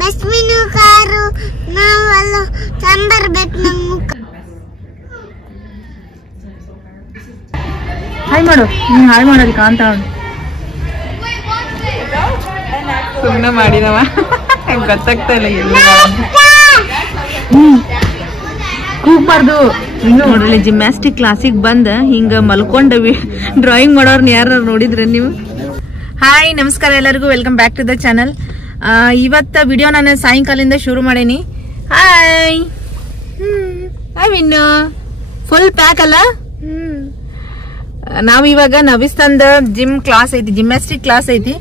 Best menu car ನಾವಲ್ಲ ಸಾಂಬಾರ್ ಬೇಕು ನಂಗೆ ಹಾಯ್ ಮಾಡು ನೀನು ಹಾಯ್ ಮಾಡೋದಕ್ಕೆ ಅಂತ ಸುಮ್ಮನೆ ಮಾಡಿದವ ಗೊತ್ತಾಗ್ತಾ ಇಲ್ಲ ಎಲ್ಲ ಕೂಗ್ಬಾರ್ದು ಇನ್ನು ನೋಡ್ರಿ ಜಿಮ್ನಾಸ್ಟಿಕ್ ಕ್ಲಾಸಿಗೆ ಬಂದ ಹಿಂಗ ಮಲ್ಕೊಂಡ ಡ್ರಾಯಿಂಗ್ ಮಾಡೋರ್ನ ಯಾರು ನೋಡಿದ್ರೆ ನೀವು. ಹಾಯ್ ನಮಸ್ಕಾರ ಎಲ್ಲರಿಗೂ, welcome back to the channel. ಇವತ್ತ ವಿಡಿಯೋ ನಾನು ಸಾಯಂಕಾಲದಿಂದ ಶುರು ಮಾಡೇನಿ. Hi hi Vinnu full pack ಅಲ್ಲ. ನಾವ್ ಇವಾಗ ನವಿಸ್ತಂದ ಜಿಮ್ ಕ್ಲಾಸ್ ಐತಿ, ಜಿಮ್ನಾಸ್ಟಿಕ್ ಕ್ಲಾಸ್ ಐತಿ.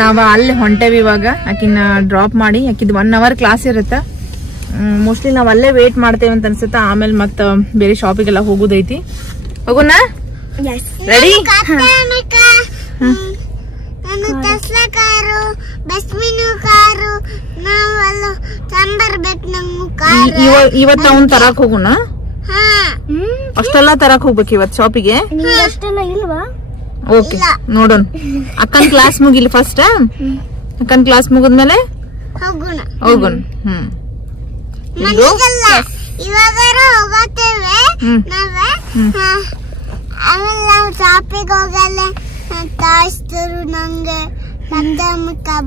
ನಾವ್ ಅಲ್ಲಿ ಹೊಂಟೇವಿ ಇವಾಗ. ಆಕಿನ ಡ್ರಾಪ್ ಮಾಡಿ, ಆಕಿದ್ 1 hour ಕ್ಲಾಸ್ ಇರುತ್ತ. ಮೋಸ್ಟ್ಲಿ ನಾವ್ ಅಲ್ಲೇ ವೇಟ್ ಮಾಡ್ತೇವೆ ಅಂತ ಅನ್ಸುತ್ತ. ಆಮೇಲೆ ಮತ್ತ ಬೇರೆ ಶಾಪಿಗೆಲ್ಲ ಹೋಗುದೈತಿ. ಹೋಗೋಣ ರೆಡಿ? ಇವತ್ತ ಅವನ್ ತರಕ್ ಹೋಗೋಣ. ಅಷ್ಟೆಲ್ಲ ತರಕ್ ಹೋಗ್ಬೇಕು ಇವತ್ ಶಾಪಿಗೆ. ಓಕೆ ನೋಡೋಣ. ಅಕ್ಕನ್ ಕ್ಲಾಸ್ ಮುಗಿಲಿ ಫಸ್ಟ್. ಅಕ್ಕನ್ ಕ್ಲಾಸ್ ಮುಗಿದ್ಮೇಲೆ ಹೋಗೋಣ. ಶಾಪಿಗೆ ಹೋಗಲ್ಲ ತಾಯಿಸ್ತರು ನಂಗೆ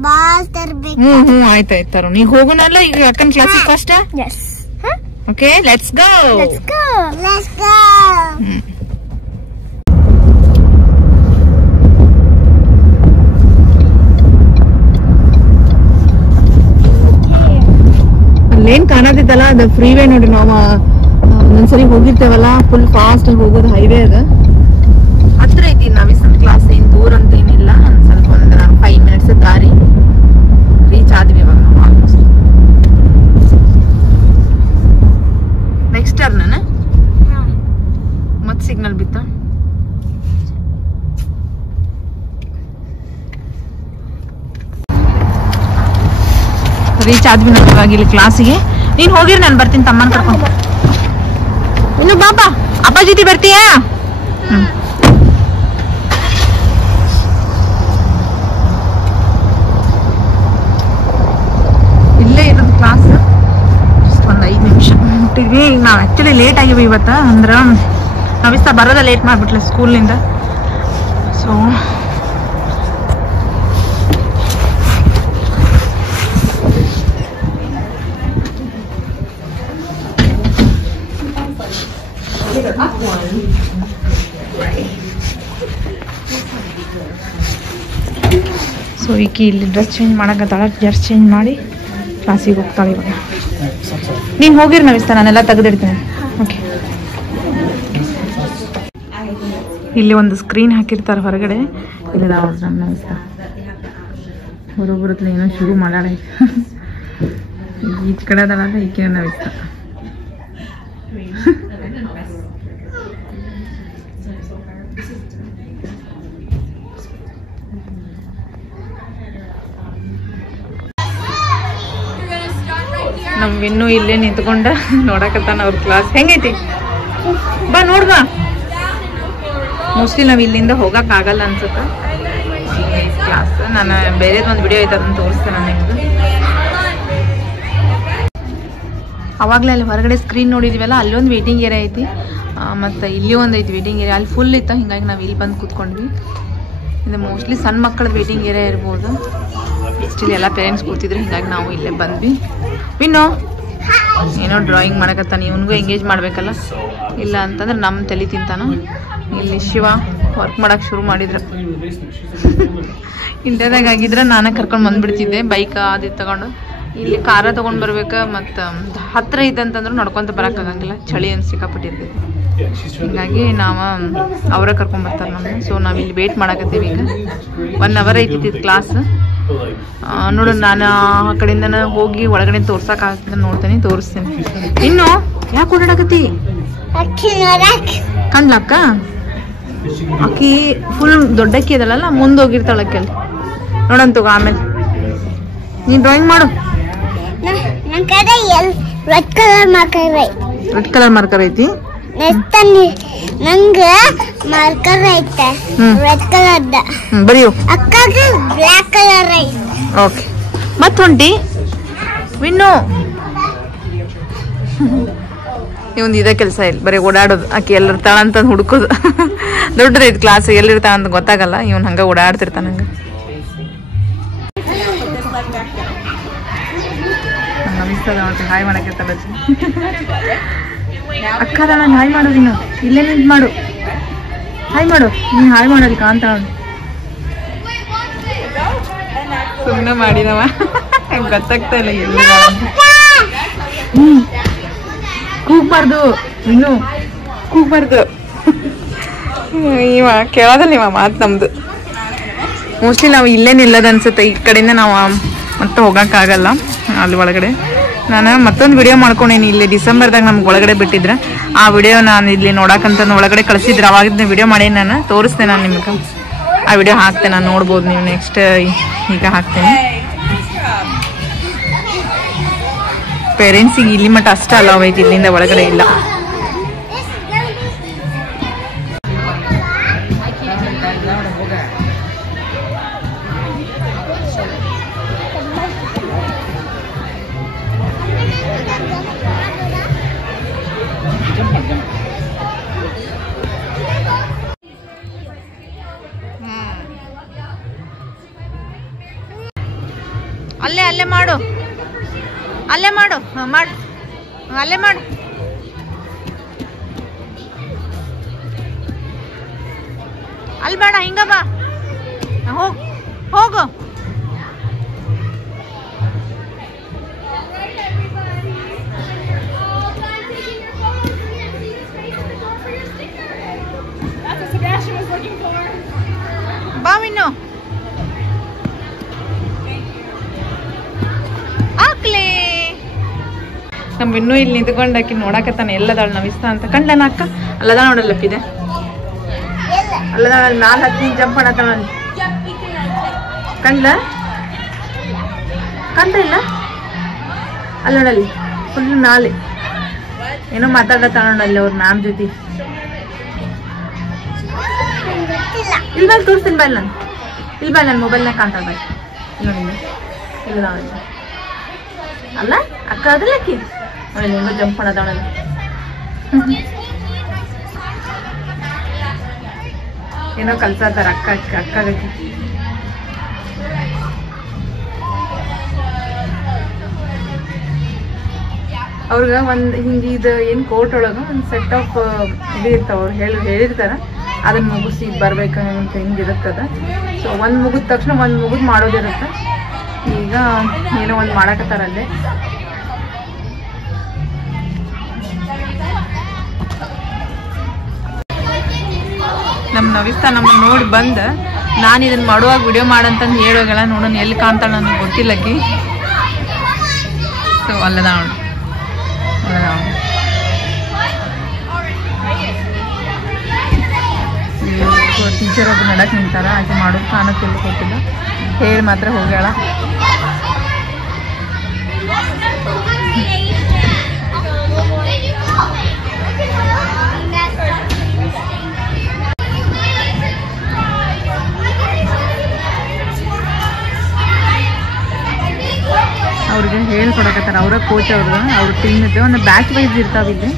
ಬಾಲ್ ತರ್ಬೇಕು. ಆಯ್ತಾಯ್ತು ತರು. ನೀ ಹೋಗೋಣಲ್ಲ ಈಗ ಅಕ್ಕನ್ ಕ್ಲಾಸಿಗೆ ಫಸ್ಟ್. Okay let's go. ಅಲ್ಲೇನ್ ಕಾಣತಿತ್ತಲ್ಲ ಅದು ಫ್ರೀವೇ ನೋಡಿ. ನಾವು ಒಂದೊಂದ್ಸರಿ ಹೋಗಿರ್ತೇವಲ್ಲ, ಫುಲ್ ಫಾಸ್ಟ್ ಆಗಿ ಹೋಗೋದು ಹೈವೇ ಅದ. ಹತ್ರ ಐತಿ ನವಿಸ್ತಂದ್ ಕ್ಲಾಸ್, ಏನ್ ದೂರ ಅಂತ ಏನಿಲ್ಲ. ಸ್ವಲ್ಪ ಒಂದು 5 minutes ದಾರಿ ರೀಚ್ ಆದ್ವಿ ಇವಾಗ ನಾವು ಆಲ್ಮೋಸ್ಟ್. ನೆಕ್ಸ್ಟ್ ಟರ್ನ್ ಮತ್ ಸಿಗ್ನಲ್ ಬಿತ್ತ. ರೀಚ್ ಆದ್ವಿ ನಾವು ಇವಾಗ ಇಲ್ಲಿ ಕ್ಲಾಸಿಗೆ. ನೀನ್ ಹೋಗಿರಿ, ನಾನು ಬರ್ತೀನಿ ತಮ್ಮನ್ ಕರ್ಕೊಂಡು. ಇನ್ನು ಬಾಬಾ ಅಪ್ಪ ಜೊತೆ ಬರ್ತೀಯಾ? ಇಲ್ಲೇ ಇರೋದು ಕ್ಲಾಸ್. ಒಂದು 5 ನಿಮಿಷ ಮುಟ್ಟಿದ್ವಿ. ನಾವು ಆಕ್ಚುಲಿ ಲೇಟ್ ಆಗಿವಿ ಇವತ್ತ. ಅಂದ್ರ ನಾವಿಸ್ತ ಬರೋದ ಲೇಟ್ ಮಾಡ್ಬಿಟ್ಲ ಸ್ಕೂಲ್ನಿಂದ. ಸೊ ಈಕಿ ಇಲ್ಲಿ ಡ್ರೆಸ್ ಚೇಂಜ್ ಮಾಡಕತ್ತಾಳ. ಡ್ರೆಸ್ ಚೇಂಜ್ ಮಾಡಿ ಕ್ಲಾಸಿಗೆ ಹೋಗ್ತಾಳೆ ಇವಾಗ. ನೀನು ಹೋಗಿರಿ ನವಿಸ್ತಾ, ನಾನೆಲ್ಲ ತೆಗೆದಿಡ್ತೇನೆ. ಓಕೆ, ಇಲ್ಲಿ ಒಂದು ಸ್ಕ್ರೀನ್ ಹಾಕಿರ್ತಾರೆ ಹೊರಗಡೆ. ಇಲ್ಲಿ ನವಿಸ್ತಾ ಹೊರಬರುತ್ತಲ್ಲ ಏನೋ ಶುರು ಮಾಡಾಳ. ಈಚ ಕಡೆ ಅದಲ್ಲ ಈಕೆ ನವಿಸ್ತಾ. ನಮ್ ಇನ್ನೂ ಇಲ್ಲೇ ನಿಂತ್ಕೊಂಡ ನೋಡಕತ್ತಾನ ಅವ್ರ ಕ್ಲಾಸ್. ಹೆಂಗೈತಿ ಬಾ ನೋಡ್ಬಾ. ಮೋಸ್ಟ್ಲಿ ನಾವ್ ಇಲ್ಲಿಂದ ಹೋಗಕ್ ಆಗಲ್ಲ ಅನ್ಸುತ್ತ ಕ್ಲಾಸ್. ನಾನು ಬೇರೆದೊಂದು ವಿಡಿಯೋ ಐತೆ ಅದನ್ನ ತೋರಿಸ್ತೇನೆ ನಿಮ್ಗೆ. ಅವಾಗಲೇ ಅಲ್ಲಿ ಹೊರಗಡೆ ಸ್ಕ್ರೀನ್ ನೋಡಿದ್ವಲ್ಲ, ಅಲ್ಲೊಂದು ವೇಟಿಂಗ್ ಏರಿಯಾ ಐತಿ, ಮತ್ತು ಇಲ್ಲಿ ಒಂದು ಐತಿ ವೇಟಿಂಗ್ ಏರಿಯಾ. ಅಲ್ಲಿ ಫುಲ್ ಇತ್ತು, ಹಿಂಗಾಗಿ ನಾವು ಇಲ್ಲಿ ಬಂದು ಕೂತ್ಕೊಂಡ್ವಿ. ಇದು ಮೋಸ್ಟ್ಲಿ ಸಣ್ಣ ಮಕ್ಕಳದ್ದು ವೇಟಿಂಗ್ ಏರಿಯಾ ಇರ್ಬೋದು. ಆ್ಯಕ್ಚುಲಿ ಎಲ್ಲ ಪೇರೆಂಟ್ಸ್ ಕೂತಿದ್ರು, ಹಿಂಗಾಗಿ ನಾವು ಇಲ್ಲೇ ಬಂದ್ವಿ. ವಿನ್ನು ಏನೋ ಡ್ರಾಯಿಂಗ್ ಮಾಡಕತ್ತಾನ. ಇವನಿಗೂ ಎಂಗೇಜ್ ಮಾಡಬೇಕಲ್ಲ, ಇಲ್ಲ ಅಂತಂದ್ರೆ ನಮ್ಮ ತಲೆ ತಿಂತಾನ. ಇಲ್ಲಿ ಶಿವ ವರ್ಕ್ ಮಾಡಕ್ಕೆ ಶುರು ಮಾಡಿದ್ರು. ಇಂಟರ್ದಾಗ ಆಗಿದ್ರೆ ನಾನೇ ಕರ್ಕೊಂಡು ಬಂದುಬಿಡ್ತಿದ್ದೆ, ಬೈಕ್ ಅದು ತಗೊಂಡು. ಇಲ್ಲಿ ಕಾರ ತೊಗೊಂಡು ಬರ್ಬೇಕು, ಮತ್ತು ಹತ್ತಿರ ಇದೆ ಅಂತಂದ್ರೆ ನಡ್ಕೊತ ಬರೋಕ್ಕಾಗಂಗಿಲ್ಲ, ಚಳಿ ಅಂತ ಸಿಕ್ಕಾಪಟ್ಟಿರ್ತೈತಿ. ಹಿಂಗಾಗಿ ನಾವು ಅವರೇ ಕರ್ಕೊಂಡ್ಬರ್ತಾರೆ ನಮ್ಮನ್ನ. ಸೊ ನಾವಿಲ್ಲಿ ವೇಟ್ ಮಾಡಕತ್ತೀವಿ. ಈಗ 1 hour ಐತಿ ಕ್ಲಾಸ್. ನೋಡು, ನಾನು ಆ ಕಡೆಯಿಂದ ಹೋಗಿ ಒಳಗಡೆ ತೋರ್ಸಕ್ಕಾಗ್ತದೆ ನೋಡ್ತೇನೆ, ತೋರಿಸ್ತೇನೆ. ಇನ್ನು ಯಾಕೆ ಓಡಾಡಕತ್ತಿ? ಕಣ್ಲಕ್ಕ ಆಕಿ ಫುಲ್ ದೊಡ್ಡಕ್ಕಿ ಅದಲ್ಲ, ಮುಂದೆ ಹೋಗಿರ್ತಾಳಕ್ಕೆ. ಅಲ್ಲಿ ನೋಡಂತಗ ಆಮೇಲೆ ನೀನ್ ಡ್ರಾಯಿಂಗ್ ಮಾಡು. ರೆಡ್ ಕಲರ್ ಮಾರ್ಕರ್ ಐತಿ. ನಂಗೆ ಮಾರ್ಕರ್ ಐತೆ ರೆಡ್ ಕಲರ್. ಬರೆಯು. ಅಕ್ಕಗೆ ಬ್ಲಾಕ್ ಕಲರ್ ಐತೆ. ಓಕೆ, ಮತ್ ಹೊಂಟಿ ವಿನ್ನು ಇವಂದು ಇದೇ ಕೆಲಸ ಇಲ್ಲ, ಬರೀ ಓಡಾಡೋದು. ಆಕೆ ಎಲ್ಲಿರ್ತಾಳ ಅಂತ ಹುಡುಕೋದು. ದೊಡ್ಡದೈದು ಕ್ಲಾಸ್, ಎಲ್ಲಿರ್ತಾಳ ಅಂತ ಗೊತ್ತಾಗಲ್ಲ. ಇವನ್ ಹಂಗ ಓಡಾಡ್ತಿರ್ತಾನ. ಹಂಗ ನಮಸ್ಕಾರ ಹಾಯ್ ಮಾಡಕ್ಕೆ ಅಕ್ಕ ನಾನು ಹಾಯ್ ಮಾಡೋದು. ಇನ್ನು ಇಲ್ಲೇ ನಿಂತು ಮಾಡು, ಹಾಯ್ ಮಾಡು. ನೀನು ಹಾಯ್ ಮಾಡೋದು ಕಾಂತ ಸುಮ್ಮನೆ ಮಾಡಿದವ, ಗೊತ್ತಾಗ್ತಾ ಇಲ್ಲ ಎಲ್ಲಿ. ಕೂಗ್ಬಾರ್ದು, ಇನ್ನು ಕೂಗ್ಬಾರ್ದು. ಇವ ಕೇಳೋದಲ್ಲ ಇವ ಮಾತು ನಮ್ದು. ಮೋಸ್ಟ್ಲಿ ನಾವು ಇಲ್ಲೇ ನಿಲ್ಲದ ಅನ್ಸುತ್ತೆ. ಈ ಕಡೆಯಿಂದ ನಾವು ಮತ್ತೆ ಹೋಗಕ್ಕಾಗಲ್ಲ ಅಲ್ಲಿ ಒಳಗಡೆ. ನಾನು ಮತ್ತೊಂದು ವಿಡಿಯೋ ಮಾಡ್ಕೊಂಡೇನಿ ಇಲ್ಲಿ ಡಿಸೆಂಬರ್ದಾಗ ನಮ್ಗೆ ಒಳಗಡೆ ಬಿಟ್ಟಿದ್ರೆ. ಆ ವಿಡಿಯೋ ನಾನು ಇಲ್ಲಿ ನೋಡಕ್ಕಂತ ಒಳಗಡೆ ಕಳಿಸಿದ್ರೆ ಅವಾಗಿದ್ದ ವಿಡಿಯೋ ಮಾಡೇನಿ. ನಾನು ತೋರಿಸ್ತೇನೆ. ನಾನು ನಿಮ್ಗೆ ಆ ವಿಡಿಯೋ ಹಾಕ್ತೇನೆ, ನಾನು ನೋಡ್ಬೋದು ನೀವು. ನೆಕ್ಸ್ಟ್ ಈಗ ಹಾಕ್ತೇನೆ. ಪೇರೆಂಟ್ಸಿಗೆ ಇಲ್ಲಿ ಮಟ್ಟ ಅಷ್ಟೇ ಅಲವ್ ಐತಿ, ಇಲ್ಲಿಂದ ಒಳಗಡೆ ಇಲ್ಲ. ಅಲ್ಲೇ ಅಲ್ಲೇ ಮಾಡು, ಅಲ್ಲೇ ಮಾಡು, ಮಾಡು, ಅಲ್ಲೇ ಮಾಡು. ಅಲ್ಲಿ ಬೇಡ, ಹಿಂಗ ಬಾ, ಹೋಗು ಹೋಗು. ಬಾ ವಿನ್ನು. ನಮ್ ಇನ್ನೂ ಇಲ್ಲಿ ನಿಂತ್ಕೊಂಡಾಕಿ ನೋಡಾಕತ್ತಾನ ಎಲ್ಲದಾಳ ನವಿಸ್ತಾ ಅಂತ. ಕಂಡ್ಲನ ಅಕ್ಕ ಅಲ್ಲದ ನೋಡಲ್ಲಕ್ಕಿದೆ, ಅಲ್ಲದ ಮ್ಯಾಲ ಹತ್ತಿ ಜಂಪ್ ಮಾಡತ್ತ. ಕಂಡ್ಲ ಕಂತ ಇಲ್ಲ ಅಲ್ಲ ನೋಡಲ್ಲಿ ಫುಲ್ ಮ್ಯಾಲೆ ಏನೋ ಮಾತಾಡತ್ತ ನೋಡಲ್ಲಿ ಅವ್ರ ಮ್ಯಾಮ್ ಜೊತೆ. ಇಲ್ಲಿ ಮೇಲೆ ತೋರಿಸ್ತೀನಿ ಬಾಯ್. ನಾನು ಇಲ್ಲಿ ಬಾಯ್, ನನ್ನ ಮೊಬೈಲ್ನಾಗ ಕಾಣ್ತಾಳ ಬಾಯ್. ನೋಡಿ ಇಲ್ಲ ಅಲ್ಲ ಅಕ್ಕ ಅದಲ್ಲ ಅಕ್ಕಿ ಹೆಂಗೋ ಜಂಪ್ ಮಾಡದವಳ. ಏನೋ ಕಲ್ಸಾತಾರ ಅಕ್ಕ ಅಕ್ಕಾಗಕ್ಕೆ. ಅವ್ರಿಗೆ ಒಂದು ಹಿಂಗೆ ಇದು ಏನು ಕೋರ್ಟ್ ಒಳಗೆ ಒಂದು ಸೆಟ್ ಆಫ್ ಇದು ಇರ್ತಾವ. ಅವ್ರು ಹೇಳಿರ್ತಾರ ಅದನ್ನ ಮುಗಿಸಿ ಬರ್ಬೇಕಂತ ಹಿಂಗಿರುತ್ತದ. ಸೊ ಒಂದು ಮುಗಿದ ತಕ್ಷಣ ಒಂದು ಮುಗಿದು ಮಾಡೋದಿರುತ್ತೆ. ಈಗ ಏನೋ ಒಂದು ಮಾಡಕತ್ತಾರ ಅಲ್ಲೇ. ನಮ್ಮ ನವಿಸ್ತಾ ನಮ್ಮನ್ನ ನೋಡಿ ಬಂದ, ನಾನು ಇದನ್ನ ಮಾಡುವಾಗ ವಿಡಿಯೋ ಮಾಡಂತಂದು ಹೇಳೋಗಲ್ಲ. ನೋಡೋಣ ಎಲ್ಲಿ ಕಾಣ್ತಾಳ ನನಗೆ ಗೊತ್ತಿಲ್ಲಕ್ಕಿ. ಸೊ ಅಲ್ಲದ ಅವಳು ಟೀಚರ್ ಒಬ್ಬರು ನಡಕ್ಕೆ ನಿಂತಾರ. ಆಕೆ ಮಾಡೋದು ಕಾಣಕ್ಕೆಲ್ಲ ಗೊತ್ತಿಲ್ಲ, ಹೇಳಿ ಮಾತ್ರ ಹೋಗ್ಯಾಳ. ಅವ್ರಿಗೆ ಹೇಳ್ಕೊಡಕತ್ತಾರ. ಅವರ ಕೋಚ್ ಅವ್ರ ಟೀಮ್ ಇದ್ದೆ, ಒಂದು ಬ್ಯಾಚ್ ವೈಸ್ ಇರ್ತಾವಿಲ್ಲಿ.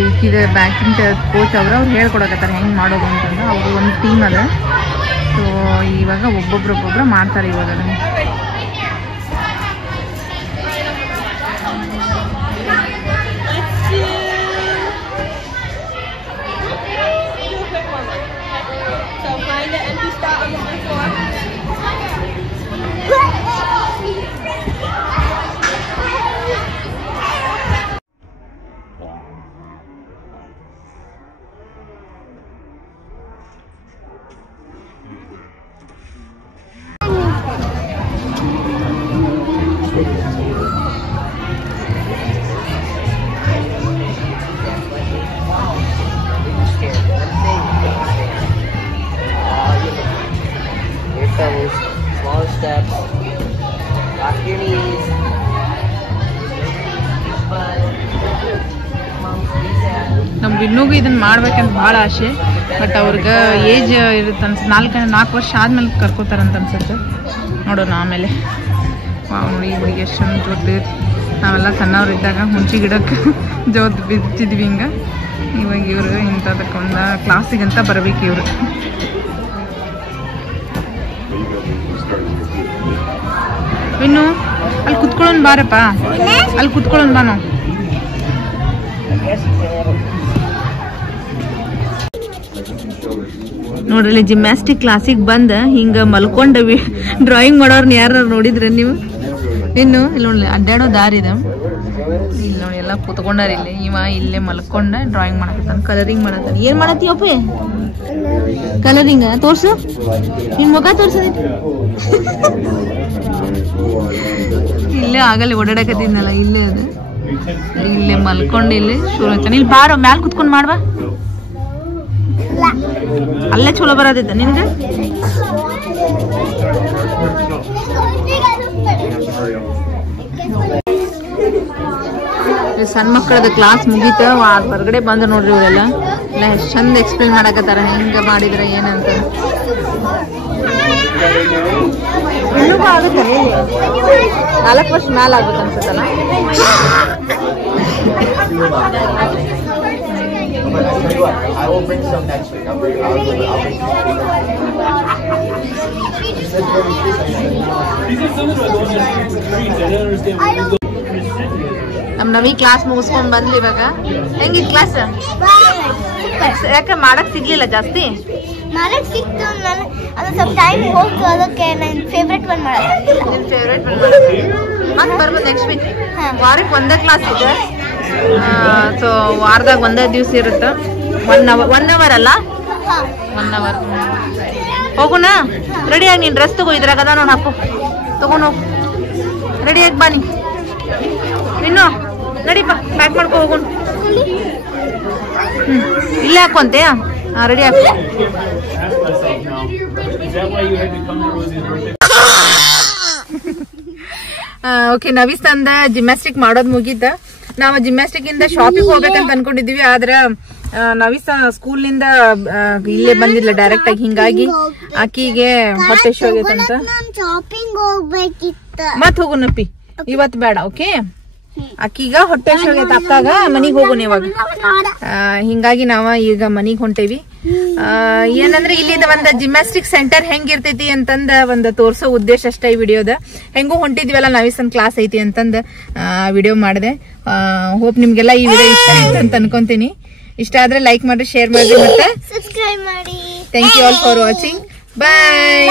ಈಕಿದೆ ಬ್ಯಾಚಿಂಗ್ ಕೋಚ್ ಅವ್ರು ಹೇಳ್ಕೊಡಕತ್ತಾರ ಹೆಂಗೆ ಮಾಡೋದು ಅಂತಂದು. ಅವರು ಒಂದು ಟೀಮ್ ಅದ. ಸೊ ಇವಾಗ ಒಬ್ಬೊಬ್ರು ಮಾಡ್ತಾರೆ ಇವಾಗ ಅದನ್ನು. Small steps. Lock your knees. ನಮ್ಗೆ ಇನ್ನೂಗೂ ಇದನ್ನ ಮಾಡ್ಬೇಕಂತ ಭಾಳ ಆಸೆ. ಬಟ್ ಅವ್ರಿಗೆ ಏಜ್ ಇರುತ್ತೆ ಅನ್ಸುತ್ತೆ. 4 ವರ್ಷ ಆದ್ಮೇಲೆ ಕರ್ಕೋತಾರಂತ ಅನ್ಸುತ್ತೆ. ನೋಡೋಣ ಆಮೇಲೆ. ನೋಡಿ ಇವ್ರಿಗೆ ಎಷ್ಟು ಚಂದ ಜೋತ್. ನಾವೆಲ್ಲ ಸಣ್ಣವ್ರಿದ್ದಾಗ ಹುಂಚಿ ಗಿಡಕ್ಕೆ ಜೋತ್ ಬಿಚ್ಚಿದ್ವಿ ಹಿಂಗೆ. ಇವಾಗ ಇವರು ಇಂಥದಕ್ಕೆ ಒಂದು ಕ್ಲಾಸಿಗಂತ ಬರ್ಬೇಕು ಇವರು. ಇನ್ನು ಅಲ್ಲಿ ಕುತ್ಕೊಳ್ಳೋನ್ ಬಾರಪ್ಪ, ಅಲ್ಲಿ ಕುತ್ಕೊಳ್ಳೋನ್ ಬಾ ನಾವು. ನೋಡ್ರಿ ಜಿಮ್ನಾಸ್ಟಿಕ್ ಕ್ಲಾಸಿಗೆ ಬಂದು ಹಿಂಗೆ ಮಲ್ಕೊಂಡು ಡ್ರಾಯಿಂಗ್ ಮಾಡೋರ್ನ ಯಾರು ನೋಡಿದ್ರೆ ನೀವು? ಇನ್ನು ಇಲ್ಲಿ ನೋಡಿ ಅಡ್ಡಾಡೋ ದಾರಿ ಇದೆ, ಇಲ್ಲಿ ನೋಡಿ ಎಲ್ಲ ಕುತ್ಕೊಂಡಾರ. ಇಲ್ಲಿ ಇವ ಇಲ್ಲೇ ಮಲ್ಕೊಂಡ ಡ್ರಾಯಿಂಗ್ ಮಾಡಕತ್ತಾನ, ಕಲರಿಂಗ್ ಮಾಡತ್ತಾನ. ಏನ್ ಮಾಡತ್ತೀವಪ್ಪ? ಕಲರಿಂಗ್ ತೋರ್ಸು, ನಿನ್ ಮುಖ ತೋರ್ಸದೈತಿ. ಇಲ್ಲೇ ಆಗಲ್ಲಿ ಓಡಾಡಕತ್ತಿದ್ನಲ್ಲ, ಇಲ್ಲೇ ಅದು ಇಲ್ಲೇ ಮಲ್ಕೊಂಡು ಇಲ್ಲಿ ಶುರು ಹಚ್ಚಾನ. ಇಲ್ಲಿ ಬಾರೋ ಮ್ಯಾಲ ಕುತ್ಕೊಂಡ್ ಮಾಡ್ಬಾ, ಅಲ್ಲೇ ಚಲೋ ಬರೋದೈತ ನಿನ್ಗೆ. ಸಣ್ಣ ಮಕ್ಕಳದ ಕ್ಲಾಸ್ ಮುಗೀತ, ಹೊರಗಡೆ ಬಂದ ನೋಡ್ರಿ ಇವರೆಲ್ಲ ಎಲ್ಲ ಎಷ್ಟು ಚಂದ ಎಕ್ಸ್ಪ್ಲೇನ್ ಮಾಡಕತ್ತಾರ ಹಿಂಗ ಮಾಡಿದ್ರ ಏನಂತ. ಆಗುತ್ತೆ 4 ವರ್ಷ ಮ್ಯಾಲ ಆಗ್ಬೇಕು ಅನ್ಸುತ್ತಲ್ಲ. I will bring some next week. I'll bring ನಮ್ ನವಿ ಕ್ಲಾಸ್ ಮುಗಿಸ್ಕೊಂಡ್ ಬಂದ್ಲಿ. ಇವಾಗ ಹೆಂಗಿದ್ ಕ್ಲಾಸ್? ಯಾಕೆ ಮಾಡಕ್ ಸಿಗ್ಲಿಲ್ಲ ಜಾಸ್ತಿ? ಮಾಡಕ್ ಸಿಕ್ತು, ಅದು ಸ್ವಲ್ಪ ಟೈಮ್ ಹೋಗ್ತು, ಅದಕ್ಕೆ ನನ್ನ ಫೇವ್ರೆಟ್ ಒನ್ ಮಾಡಕ್ಕೆ. ಮತ್ತೆ ಬರ್ಬೋದು ನೆಕ್ಸ್ಟ್ ವೀಕ್. ವಾರಕ್ಕೆ ಒಂದೇ ಕ್ಲಾಸ್ ಇದೆ, ಸೊ ವಾರದಾಗ ಒಂದೇ ದಿವ್ಸ ಇರುತ್ತೆ. 1 ಅವರ್ ಅಲ್ಲ, 1 ಅವರ್. ಹೋಗೋಣ, ರೆಡಿಯಾಗಿ ನೀನು ಡ್ರೆಸ್ ತಗೋ, ಇದ್ರಾಗ ಅದ ನೋಡಿ, ಹಾಕು ತಗೊಂಡು ಹೋಗು. ರೆಡಿಯಾಗಿ ಬಾ ನೀನು, ನಡಿಪ್ಪ ಪ್ಯಾಕ್ ಮಾಡ್ಕೊ ಹೋಗೋಣ. ಇಲ್ಲೇ ಹಾಕೊಂತೆ. ರೆಡಿ ಹಾಕು. ಓಕೆ, ನವಿಸ್ತಂದ ಜಿಮ್ನಾಸ್ಟಿಕ್ ಮಾಡೋದು ಮುಗಿತ. ನಾವು ಜಿಮ್ನಾಸ್ಟಿಕ್ ಇಂದ ಶಾಪಿಂಗ್ ಹೋಗ್ಬೇಕಂತ ಅನ್ಕೊಂಡಿದ್ವಿ, ಆದ್ರೆ ನವಿಸ ಸ್ಕೂಲ್ನಿಂದ ಇಲ್ಲೇ ಬಂದಿಲ್ಲ ಡೈರೆಕ್ಟ್ ಆಗಿ, ಹಿಂಗಾಗಿ ಆಕಿಗೆ ಹೊಟ್ಟೆ ಶೋ ಆಗೈತಂತ. ಶಾಪಿಂಗ್ ಹೋಗ್ಬೇಕಿತ್ತು. ಮತ್ ಹೋಗುನಪ್ಪಿ, ಇವತ್ತು ಬೇಡ. ಓಕೆ, ಅಕ್ಕಿಗ ಹೊಟ್ಟೆ ಶೋ ಆಗೈತೆ, ಅಕ್ಕಾಗ ಮನಿಗ್ ಹೋಗೋಣ ಇವಾಗ. ಹಿಂಗಾಗಿ ನಾವ ಈಗ ಮನಿಗ್ ಹೊಂಟೇವಿ. ಏನಂದ್ರೆ ಇಲ್ಲಿ ಒಂದು ಜಿಮ್ನಾಸ್ಟಿಕ್ ಸೆಂಟರ್ ಹೆಂಗಿರ್ತೈತಿ ಅಂತಂದ ಒಂದು ತೋರ್ಸೋ ಉದ್ದೇಶ ಅಷ್ಟೇ ಈ ವಿಡಿಯೋದ. ಹೆಂಗೂ ಹೊಂಟಿದ್ವಲ್ಲ, ನಾವಿಸನ್ ಕ್ಲಾಸ್ ಐತಿ ಅಂತಂದ ವಿಡಿಯೋ ಮಾಡಿದೆ. ಹೋಪ್ ನಿಮ್ಗೆಲ್ಲ ಈ ವಿಡಿಯೋ ಇಷ್ಟ ಆಯ್ತು ಅಂತ ಅನ್ಕೊಂತೀನಿ. ಇಷ್ಟ ಆದ್ರೆ ಲೈಕ್ ಮಾಡ್ರಿ, ಶೇರ್ ಮಾಡ್ರಿ, ಮತ್ತೆ ಸಬ್ಸ್ಕ್ರೈಬ್ ಮಾಡಿ. Thank you all for watching. Bye.